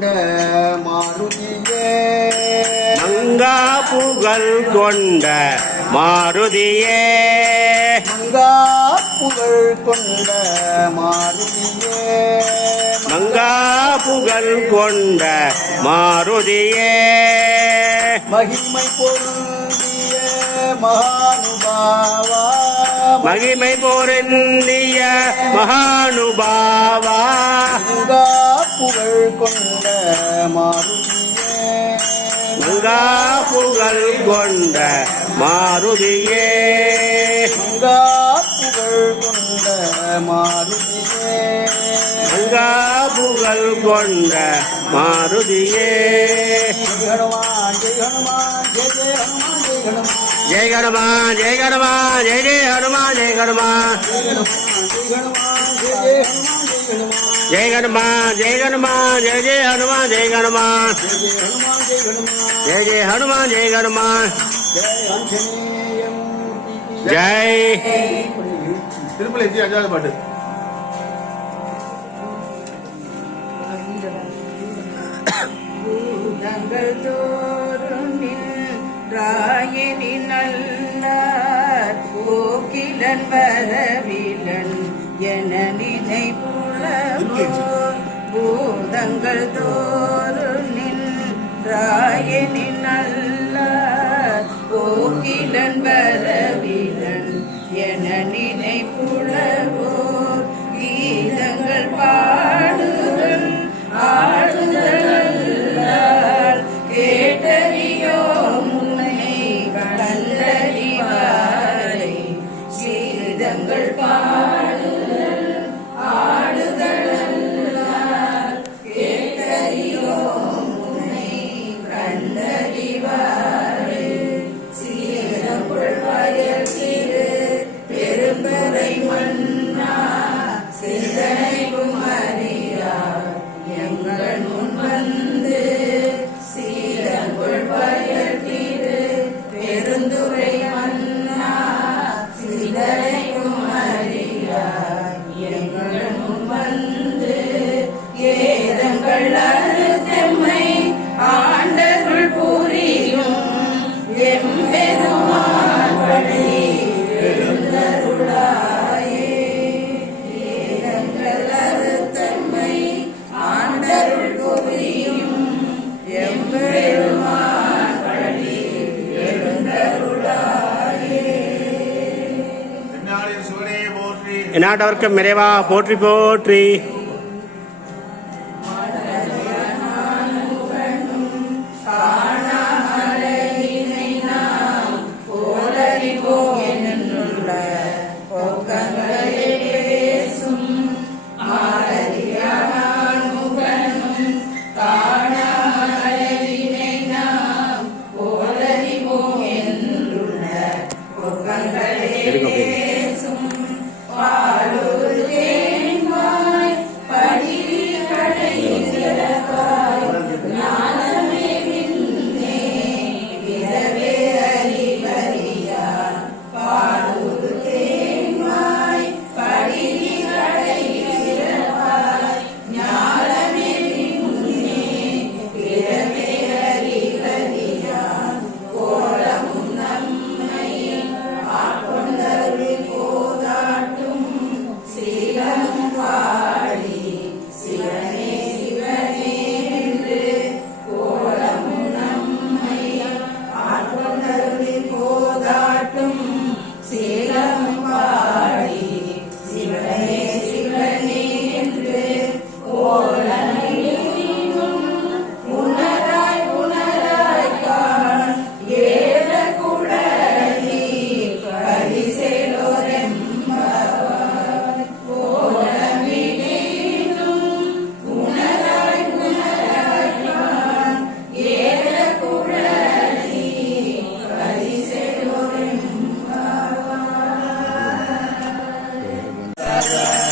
கொண்ட மாருதியே. மங்கா புகழ் கொண்ட மாருதியே. மங்கா புகழ் கொண்ட மாருதியே. மங்கா புகழ் கொண்ட மாருதியே. மகிமை பொருந்திய மகானுபாவா. மகிமை பொருந்திய மகானுபாவா. புகழ் கொண்ட மாருதியே. மங்கா புகழ் கொண்ட மாருதியே. மங்கா புகழ் கொண்ட மாருதியே மங்கா புகழ் கொண்ட மாருதியே ஜெய் ஹனுமான் ஜெய் ஹனுமான் ஜெய் ஜெய் ஹனுமான் ஜெய் ஹனுமான் ஜெய் ஹனுமான் ஜெய் ஜெய் ஹனுமான் ஜெய் ஹனுமான். ஜெய் ஹனுமான் ஜெய் ஹனுமான். ஜெய் ஜெய் ஹனுமான் ஜெய் ஹனுமான் ஜெய் ஜெய் ஹனுமான் ஜெய் ஜெய் ஹனுமான் ஜெய் ஹனுமான் ஜெய் ஆஞ்சநேயம் ஜெய். திருப்பதி அஞ்சாவது பாட்டு? பூதங்கள் தோறும் ராயனி நல்லார் கோகிலன் வரவிலன் என நினை புலவோர் பூதங்கள் தோறும் ராயனி நல்லார் போக்கிலன் வரவிலன் என நினை கீதங்கள் பா போற்றி என்னாட்டவர்க்கும் நிறைவா போற்றி போற்றி.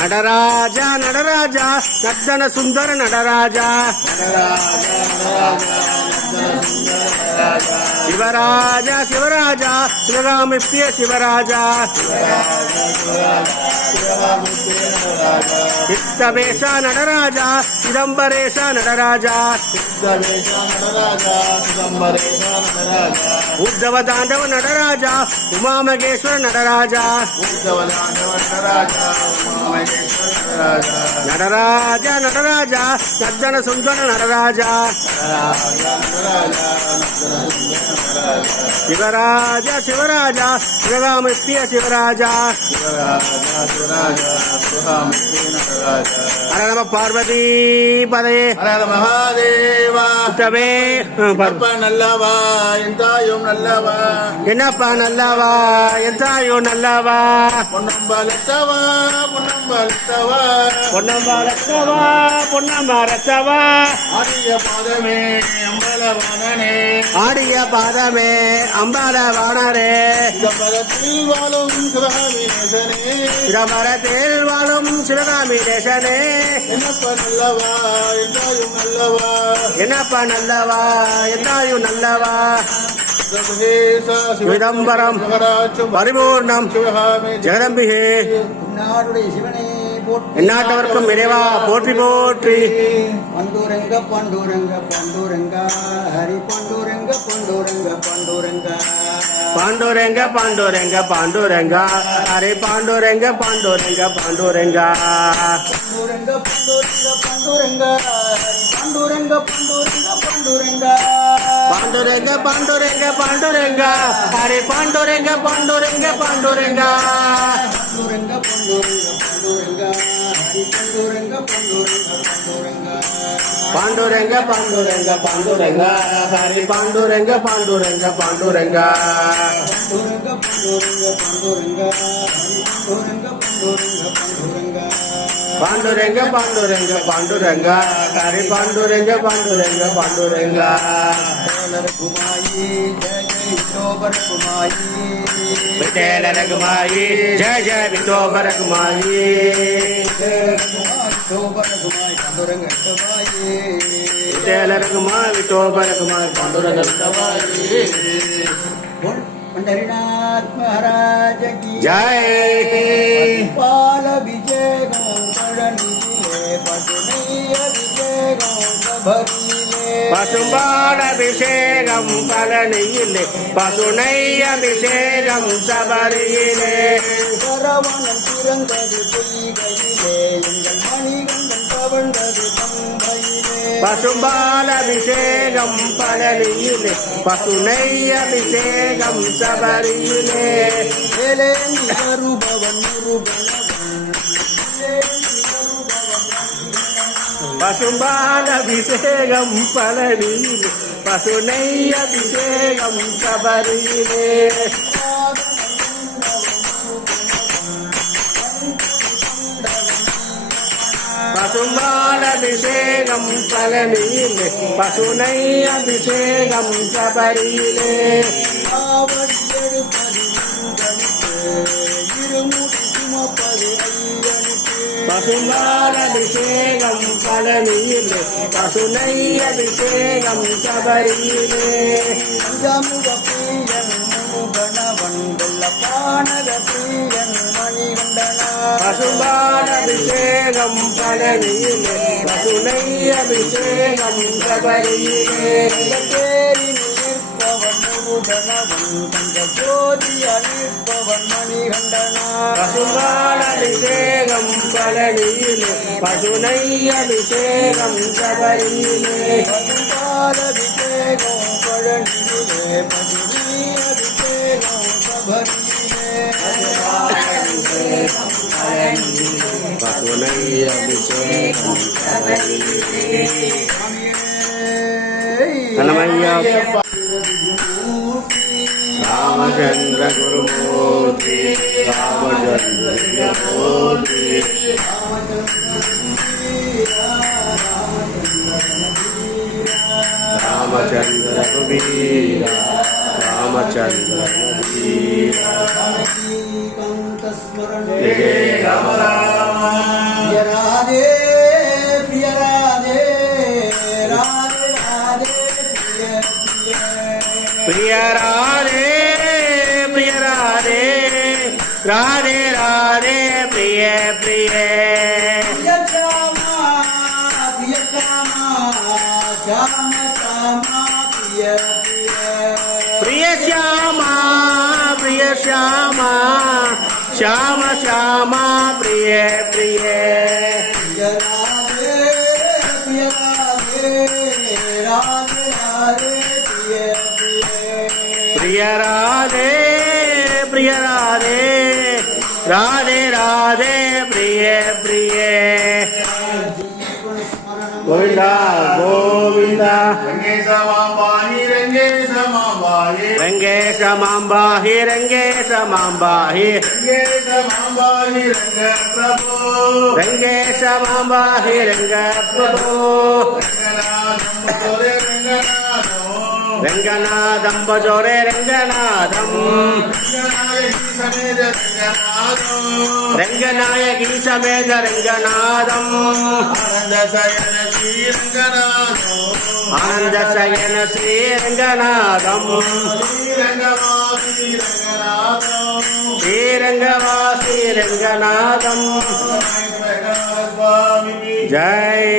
நடராஜா நடராஜா நர்தன சுந்தர நடராஜா சிவராஜா சிவராஜா சிவகாமிப்பிய சிவராஜா நடராஜா சித்தவேஷ நடராஜா சிதம்பரேஷ நடராஜா சித்தவேஷ நடராஜா சிதம்பரேஷ நடராஜா உத்தவ தாண்டவ நடராஜா உமாமகேஸ்வர நடராஜா உத்தவதாண்டவ நடராஜா உமாமகேஸ்வர நடராஜா నటరాజ నటరాజ నర్జన సుందర నటరాజ. శివరాజ శివరాజ శివరామిప్రియ శివరాజ. శివరాజ శివరాజ శివరామిప్రియ ஹர நம பார்வதி பதையே. ஹர மகாதேவா. சுத்தமே அப்ப நல்லவா? என் தாயும் நல்லவா? என்னப்பா நல்லவா? எந்தாயோ நல்லவா? பொன்னம்பலத்தவா பொன்னம்பலத்தவா பொன்னம்பா ரத்தவா பொன்னம்பா ரத்தவா ஆரிய பாதமே அம்பலவானனே ஆடிய பாதமே அம்பாத வாணரே சிதம்பரத்தில் வாழும் சிவகாமி நேசனே. சிரமரத்தில் வாழும் சிவகாமி தேசனே என்னப்ப நல்லவா? என் தாயும் நல்லவா? என்னப்பா நல்லவா? எந்தாயும் நல்லவா? சிதம்பரம் பரிபூர்ணம் ஜெகதம்பிகே நாடுடைய சிவனே போற்றி. எந்நாட்டவர்க்கும் இறைவா போற்றி போற்றி. பண்டூரங்க பண்டூரங்க பண்டூரங்க ஹரி பண்டூரங்க பண்டூரங்க பண்டூரங்க. பாண்டூரங்க பாண்டூரங்க பாண்டூரங்க. அரே பாண்டூரங்க பாண்டூரங்க பாண்டூரங்க. பண்டூரங்க பண்டூரங்க பண்டூரங்க. பண்டூரங்க பண்டூரங்க பண்டூரங்க. பாண்டுரங்க அரே பாண்டுரங்க பாண்டுரங்க பாண்டுரங்க. பண்டூரங்க பண்டூரங்க பண்டூரங்க. பண்டூரங்க பண்டூரங்க பண்டூரங்க. பாண்டுரங்க பாண்டுரங்க பாண்டுரங்க. ஹரி பாண்டுரங்க பாண்டுரங்க பாண்டுரங்க. பண்டூரங்க பண்டூரங்க பண்டூரங்க. ஹரி பண்டூரங்க பண்டூரங்க பண்டூரங்க. பாண்டுரங்க பாண்டுரங்க பாண்டுரங்க ஹரி ஜெய ஜெய பாண்டுரங்க குமாயி विठोबा रघुमाई पांडुरंग रघुमाई विठल रघुमाई विठोबा रघुमाई महाराज की जय पाल विजय गौ पड़न विजय गौ सभरी சபரியிலே பசும்பாடபிஷேகம் பழனியிலே பசுனை அபிஷேகம் சபரியிலே. சரவணன் பிறந்தது பொய்கையிலே எங்கள் மணிகண்டன் தவழ்ந்தது பம்பையிலே பசும்பாலபிஷேகம் பழனியிலே பசுனை அபிஷேகம் சபரியிலே. வருபவன் முருகனவன் పశుబాల అభిషేకం పలని పశునై అభిషేకం పలనీలు పశుబాల అభిషేకం పశుమానభిషేగం పశునై అభిషేకం కబరీలే. ஐயனுக்கு அபிஷேகம் பழனியிலே பசுனை அபிஷேகம் சபரியிலே. பஞ்சாமுக பிரியன் முருகனவன் வெள்ள பானக பிரியன் மணிகண்டனா பசும்பாலபிஷேகம் பழனியிலே பசுனை அபிஷேகம் சபரியிலே. முருகனவன் தங்க ஜோதி அழிப்பவன் மணிகண்டனா பசும்பாலபிஷேகம் பழனியிலே பசுனை அபிஷேகம் சபரியிலே பசுபாலபிஷேகம் பழனியிலே பசுனி அபிஷேகம் சபரியிலே பசுனை அபிஷேகம் சரணமையா ராமச்சந்திர रामचंद्र गुरु मोदी रामचंद्र मोदी रामचंद्र कबीरा रामचंद्र राम राम राधे प्रिय राधे राधे राधे प्रिय प्रिय राधे హరియే ప్రియ శ్యామ ప్రియ శ్యామ శ్యామ శ్యామ ప్రియ ప్రియ. ప్రియ రాధే ప్రియ రాధే. రాధే రాధే ప్రియే ప్రియే. గోవింద గోవింద. రంగేశ మాంబాహి రంగేశ మాంబాహి రంగేశ మాంబాహి రంగేశ మాంబాహి రంగేశ మాంబాహి రంగ ప్రభో రంగేశ మాంబాహి రంగ ప్రభో రంగనాథం. భజోరే రంగనాథం. ரங்கநாயகி சமேத ரங்கநாதம் ஆனந்த சயன ஸ்ரீ ரங்கநாதம் ஆனந்த சயன ஸ்ரீ ரங்கநாதம் ஸ்ரீரங்கவாசி ரங்கநாதம் ஜெய்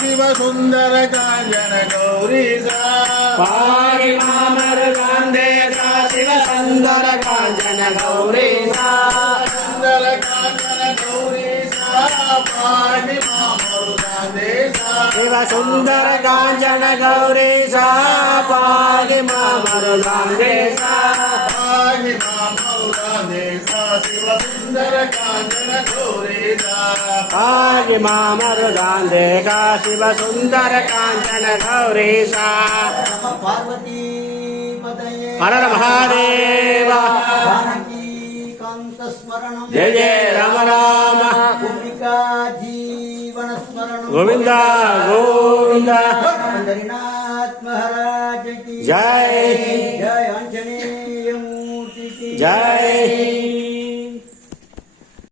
சிவ சுந்தர காஞ்சன கௌரிசா பாடி மாமர் காந்தேசா சிவ சுந்தர காஞ்சன கௌரிசா சுந்தர காஞ்சன கௌரிசா பாடி மாமர் காந்தேசா சிவ சுந்தர காஞ்சன கௌரிசா பாடி மாமர் காந்தேசா பாடி ಕಾಗಿ ಮಾಮರುದಾಂದೆ ಕಾ ಶಿವ ಸುಂದರ ಕಾಂಚನ ಗೌರೀಶ ಹರರ ಮಹಾದೇವ ಜಯ ಜಯ ರಾಮ ರಾಮ ಗೋವಿಂದ ಗೋವಿಂದ ಜಯ ಜಯ day